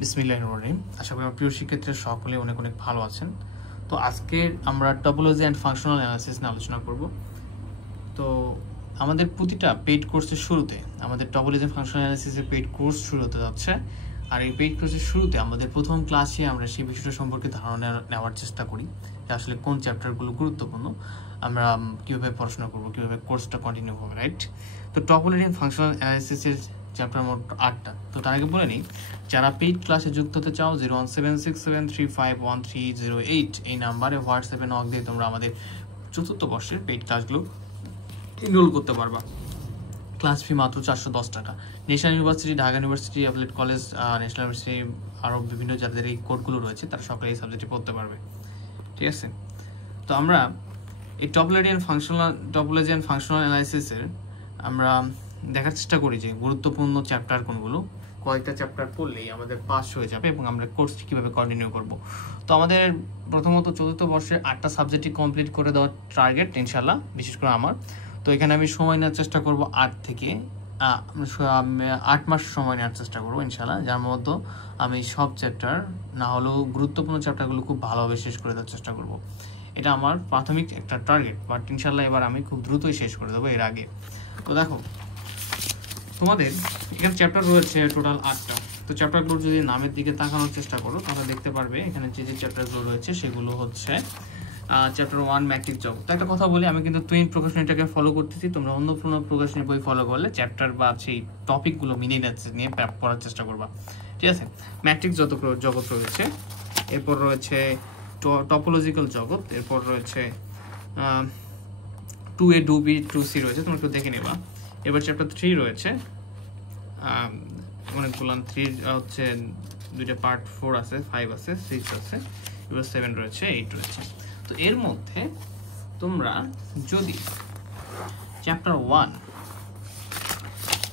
বিসমিল্লাহির রহমানির রহিম। আশা করি আমার প্রিয় শিক্ষার্থীরা সকলে অনেক অনেক ভালো আছেন। তো আজকে আমরা টপোলজি অ্যান্ড ফাংশনাল অ্যানালাইসিস নিয়ে আলোচনা করব। তো আমাদের প্রতিটা পেইড কোর্সের শুরুতে আমাদের টপোলজি অ্যান্ড ফাংশনাল অ্যানালাইসিসের পেইড কোর্স শুরু হতে যাচ্ছে। আর এই পেইড কোর্সের শুরুতে আমাদের প্রথম ক্লাসে আমরা সেই বিষয়টা সম্পর্কে ধারণা নেওয়ার চেষ্টা করি যে আসলে কোন চ্যাপ্টারগুলো গুরুত্বপূর্ণ, আমরা কীভাবে পড়াশোনা করবো, কীভাবে কোর্সটা কন্টিনিউ হবে, রাইট? তো টপোলজি অ্যান্ড ফাংশনাল অ্যানালাইসিসের চ্যাপ্টার মোট 8টা। তো তার আগে বলে নিই, যারা পেইড ক্লাসে যুক্ত হতে চাও 01767351308 এই নাম্বারে হোয়াটসঅ্যাপে নক দিয়ে তোমরা আমাদের চতুর্থ বর্ষের পেইড ক্লাসগুলো এনরোল করতে পারবা। ক্লাস ফি মাত্র 410 টাকা। National university, Dhaka university, applet college, national university আরও বিভিন্ন যাদের এই কোডগুলো রয়েছে তারা সকলে এই সাবজেক্টে পড়তে পারবে, ঠিক আছে? তো আমরা এই টপোলজি অ্যান্ড ফাংশনাল অ্যানালাইসিসের আমরা দেখার চেষ্টা করি যে গুরুত্বপূর্ণ চ্যাপ্টার কোনগুলো, কয়েকটা চ্যাপ্টার পড়লেই আমাদের পাস হয়ে যাবে এবং আমরা কোর্সটি কীভাবে কন্টিনিউ করব। তো আমাদের প্রথমত চতুর্থ বর্ষের 8টা সাবজেক্টই কমপ্লিট করে দেওয়ার টার্গেট ইনশাল্লাহ, বিশেষ করে আমার। তো এখানে আমি সময় নেওয়ার চেষ্টা করব 8 মাস সময় নেওয়ার চেষ্টা করবো ইনশাল্লাহ, যার মধ্যে আমি সব চ্যাপ্টার না হলেও গুরুত্বপূর্ণ চ্যাপ্টারগুলো খুব ভালোভাবে শেষ করে দেওয়ার চেষ্টা করব। এটা আমার প্রাথমিক একটা টার্গেট, বাট ইনশাল্লাহ এবার আমি খুব দ্রুতই শেষ করে দেবো এর আগে। তো দেখো, তোমাদের এখানে চ্যাপ্টার রয়েছে টোটাল 8টা। তো চ্যাপ্টারগুলো যদি নামের দিকে তাকানোর চেষ্টা করো তাহলে দেখতে পারবে এখানে যে যে চ্যাপ্টারগুলো রয়েছে সেগুলো হচ্ছে চ্যাপ্টার 1 ম্যাট্রিক্স জগৎ। তো একটা কথা বলি, আমি কিন্তু টুইন প্রকাশনীটাকে ফলো করতেছি, তোমরা অন্য কোনো প্রকাশনী বই ফলো করলে চ্যাপ্টার বা সেই টপিকগুলো মিলিয়ে যাচ্ছে নিয়ে পড়ার চেষ্টা করবা, ঠিক আছে? ম্যাট্রিক্স জগৎ রয়েছে, এরপর রয়েছে টপোলজিক্যাল জগৎ, এরপর রয়েছে 2A 2B 2C রয়েছে, তোমরা একটু দেখে নেবা। এবার চ্যাপ্টার 3 রয়েছে, অনেকগুলো 3 হচ্ছে, দুইটা পার্ট, 4 আছে, 5 আছে, 6 আছে, এবার 7 রয়েছে, 8 রয়েছে। তো এর মধ্যে তোমরা যদি চ্যাপ্টার 1,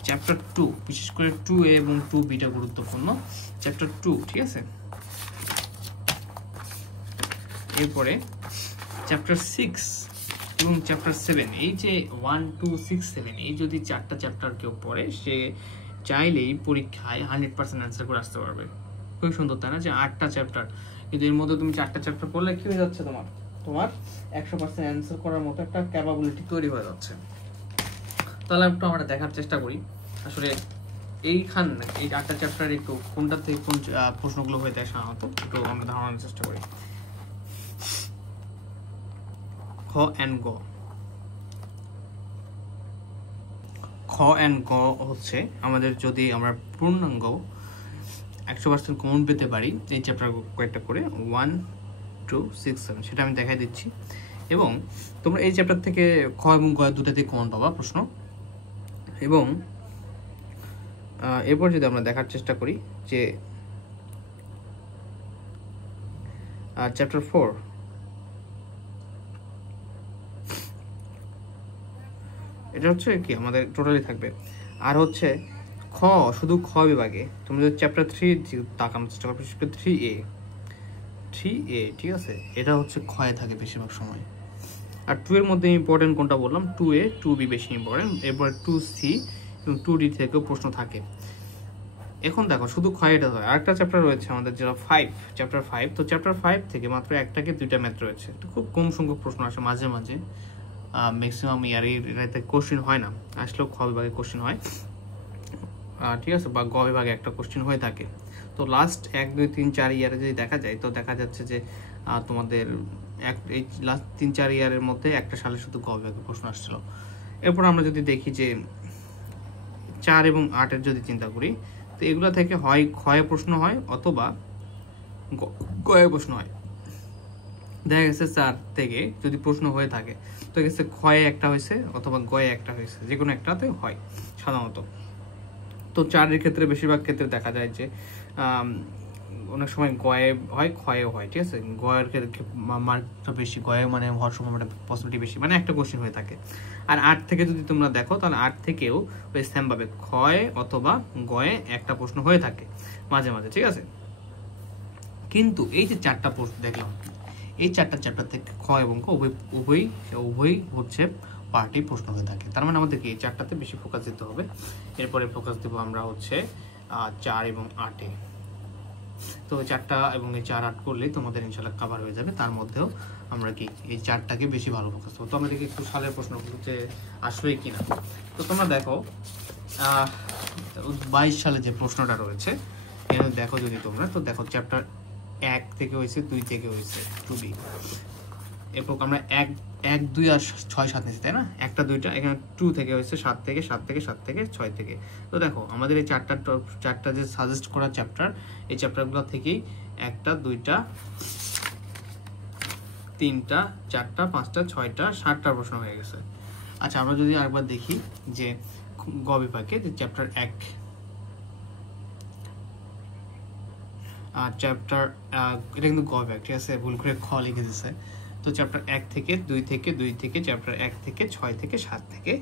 চ্যাপ্টার 2, বিশেষ করে 2A এবং 2Bটা গুরুত্বপূর্ণ, চ্যাপ্টার 2, ঠিক আছে? এরপরে চ্যাপ্টার 6 এবং চ্যাপ্টার 7, এই যে 1, 2, 6, 7 এই যদি 4টা চ্যাপ্টার কেউ পড়ে সে চাইলেই পরীক্ষায় 100% অ্যান্সার করে আসতে পারবে। খুবই সুন্দর, তাই না? যে 8টা চ্যাপ্টার, কিন্তু এর মধ্যে তুমি 4টা চ্যাপ্টার পড়লে কি হয়ে যাচ্ছে, তোমার 100% অ্যান্সার করার মতো একটা ক্যাপাবিলিটি তৈরি হয়ে যাচ্ছে। তাহলে একটু আমরা দেখার চেষ্টা করি আসলে এই 8টা চ্যাপ্টার একটু কোনটা থেকে কোন প্রশ্নগুলো হয়ে থাকে সাধারণত, একটু আমরা ধারণার চেষ্টা করি। খ অ্যান্ড গ হচ্ছে আমাদের, যদি আমরা পূর্ণাঙ্গ 100% কমন পেতে পারি এই চ্যাপ্টার কয়েকটা করে 1, 2, 6, 7 সেটা আমি দেখাই দিচ্ছি। এবং তোমরা এই চ্যাপ্টার থেকে খ এবং গ দুটাতেই কমন পাবা প্রশ্ন। এবং এরপর যদি আমরা দেখার চেষ্টা করি যে চ্যাপ্টার 4, এটা হচ্ছে কি আমাদের টোটালি থাকবে। আর হচ্ছে খ, শুধু খ বিভাগে তুমি যদি চ্যাপ্টার 3 তাকানোর চেষ্টা করো, বিশেষ করে 3A, ঠিক আছে? এটা হচ্ছে ক্ষয়ে থাকে বেশিরভাগ সময়। আর 2 এর মধ্যে ইম্পর্টেন্ট কোনটা বললাম, 2A 2B বেশি ইম্পর্টেন্ট, এরপরে 2C এবং 2D থেকেও প্রশ্ন থাকে। এখন দেখো, শুধু ক্ষয় এটা হয়। আরেকটা চ্যাপ্টার রয়েছে আমাদের যেটা চ্যাপ্টার 5। তো চ্যাপ্টার 5 থেকে মাত্র 1টাকে 2টা ম্যাথ রয়েছে। তো খুব কম সংখ্যক প্রশ্ন আসে মাঝে মাঝে, ম্যাক্সিমাম ইয়ারে এটাতে কোশ্চেন হয় না, আসলেও খ বিভাগে কোশ্চেন হয়, ঠিক আছে? বা গ বিভাগে একটা কোশ্চেন হয়ে থাকে। তো লাস্ট 1, 2, 3, 4 ইয়ারে যদি দেখা যায় তো দেখা যাচ্ছে যে তোমাদের এই লাস্ট 3, 4 ইয়ারের মধ্যে একটা সালে শুধু গ বিভাগে প্রশ্ন আসছিল। এরপর আমরা যদি দেখি যে 4 এবং 8-এর যদি চিন্তা করি, তো এগুলো থেকে হয় ক্ষয়ে প্রশ্ন হয় অথবা গয়ে প্রশ্ন হয়। দেখা গেছে 4 থেকে যদি প্রশ্ন হয়ে থাকে তো গেছে ক্ষয়ে একটা হয়েছে অথবা গয়ে একটা হয়েছে, যে কোনো একটাতে হয় সাধারণত। তো 4-এর ক্ষেত্রে বেশিরভাগ ক্ষেত্রে দেখা যায় যে অনেক সময় গয়ে হয়, ক্ষয়েও হয়, ঠিক আছে? গয়ের ক্ষেত্রে মার্কটা বেশি, গয়ে মানে হওয়ার সম্ভাবনা পসিবিলিটি বেশি, মানে একটা কোশ্চেন হয়ে থাকে। আর 8 থেকে যদি তোমরা দেখো তাহলে 8 থেকেও ওই সেম ভাবে ক্ষয় অথবা গয়ে একটা প্রশ্ন হয়ে থাকে মাঝে মাঝে, ঠিক আছে? কিন্তু এই যে 4টা প্রশ্ন দেখলাম, এই 4টা চ্যাপ্টার থেকে খ এবং ক উভয় হচ্ছে পার্টি প্রশ্ন হয়ে থাকে। তার মানে আমাদেরকে এই 4টাতে বেশি ফোকাস দিতে হবে। এরপরে ফোকাস দেবো আমরা হচ্ছে 4 এবং 8-এ। তো 4টা এবং এই 4 8 করলে তোমাদের ইনশাআল্লাহ কভার হয়ে যাবে। তার মধ্যেও আমরা কি এই 4টাকে বেশি ভালো মুখস্থ করব। তো আমরা দেখি একটু সালের প্রশ্নগুলো যে আসবে কিনা। তো তোমরা দেখো 22 সালে যে প্রশ্নটা রয়েছে এখানে দেখো, যদি তোমরা তো দেখো চ্যাপ্টার 1 থেকে হয়েছে, 2 থেকে হয়েছে 2B। এরপর আমরা 1 2 আর 6 7 নিয়েছি, তাই না? 1টা 2টা এখানে 2 থেকে হয়েছে, 7 থেকে 7 থেকে 7 থেকে 6 থেকে। তো দেখো আমাদের এই 4টা যে সাজেস্ট করা চ্যাপ্টার, এই চ্যাপ্টারগুলো থেকেই 1টা 2টা 3টা 4টা 5টা 6টা 7টা প্রশ্ন হয়ে গেছে। আচ্ছা, আমরা যদি আরেকবার দেখি যে গ বিভাগে যে চ্যাপ্টার 1 চ্যাপ্টার এটা কিন্তু গ বিভাগ, ঠিক আছে, ভুল করে খ লিখে দিচ্ছে। তো চ্যাপ্টার 1 থেকে 2 থেকে 2 থেকে চ্যাপ্টার 1 থেকে 6 থেকে 7 থেকে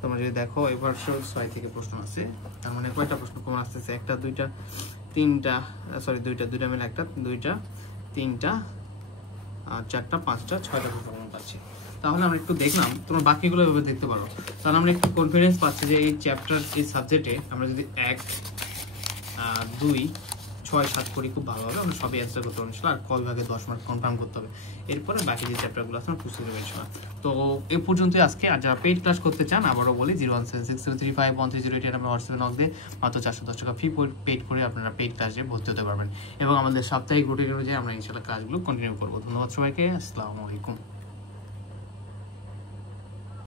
তোমরা যদি দেখো এবার 6 থেকে প্রশ্ন আছে। তার মানে কয়টা প্রশ্ন কমন আসতেছে? 1টা 2টা 3টা, সরি 2টা মিলে 1টা 2টা 3টা 4টা 5টা 6টা প্রশ্ন কমন পাচ্ছি। তাহলে আমরা একটু দেখলাম, তোমরা বাকিগুলো এভাবে দেখতে পারো। তাহলে আমরা একটু কনফিডেন্স পাচ্ছি যে এই চ্যাপ্টার, এই সাবজেক্টে আমরা যদি 1 2 6 7 করি খুব ভালো হবে, আমরা সবই অ্যান্সার করতে পারবো। আর ক বিভাগে 10 মার্ক কনফার্ম করতে হবে। এরপরে বাকি যে চ্যাপ্টারগুলো আছে আমরা বুঝতে পারবো ইনশাআল্লাহ। তো এই পর্যন্তই আজকে। আর যারা পেইড ক্লাস করতে চান আবারও বলি 01760351308 নাম্বার হোয়াটসঅ্যাপে নক দিয়ে মাত্র 410 টাকা ফি পেইড করে আপনারা পেইড ক্লাসে ভর্তি হতে পারবেন। এবং আমাদের সাপ্তাহিক রুটিন অনুযায়ী আমরা ইনশাআল্লাহ ক্লাসগুলো কন্টিনিউ করবো। ধন্যবাদ সবাইকে। আসসালামু আলাইকুম।